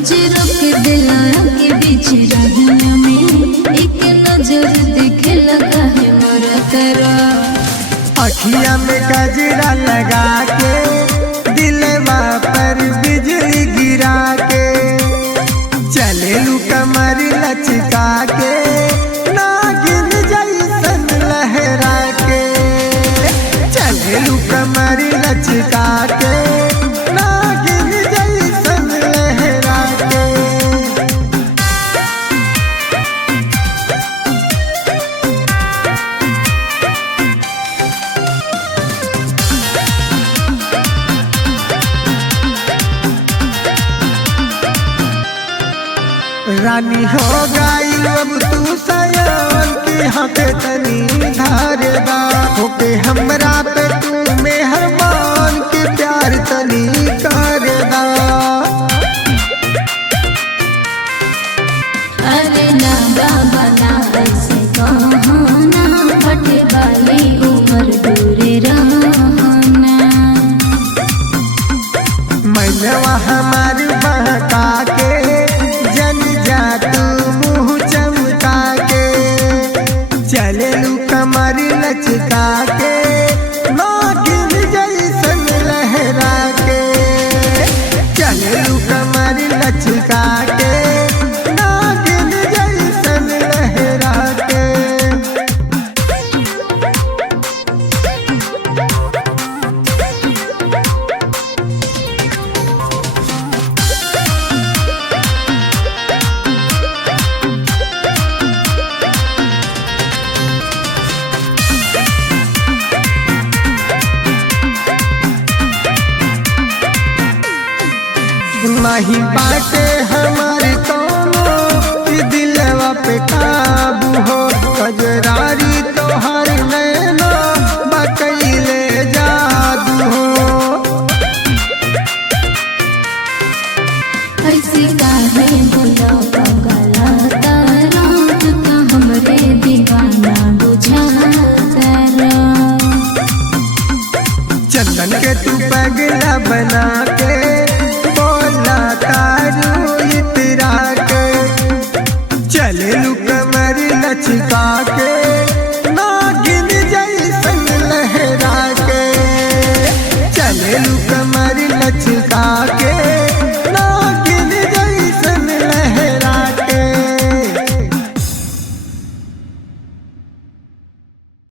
तुझे रोक दिला के बीच रहिया में एक नजर देखे लगा है मोरा तेरा। अखिया में गजरा लगा के दिलवा पर बिजली गिरा के चले लू कमर लचका के नागिन जैसन लहरा के चले लू कमर लचका के नागिन जैसन लहरा के। रानी हो गई अब तू सयान की हक तनी धारदा होके हमरा पे तू मेहरबान के प्यार तनी करदा। अरे ना बाबा ना ऐसे कहना फटे वाली उम्र दूरे रहना। मनवा हमार बहका के जन जा तू मुँह चमका के चले लू कमर लचका के नागिन जैसन लहरा के चले लू कमर लचका के नागिन जैसन लहरा के। नहीं बाटे हमारी कोनो कि दिलवा पे काबू हो कजरारी तोहर नैना बकैले जादू हो। ऐसे काहे बोला पगला तारा तू तो हमरे दीवाना बुझा तारा। चंदन के तू पगला बना के बोला तारू इतरा के चले लू कमर लचका के नागिन जैसन लहरा के चले लू कमर लचका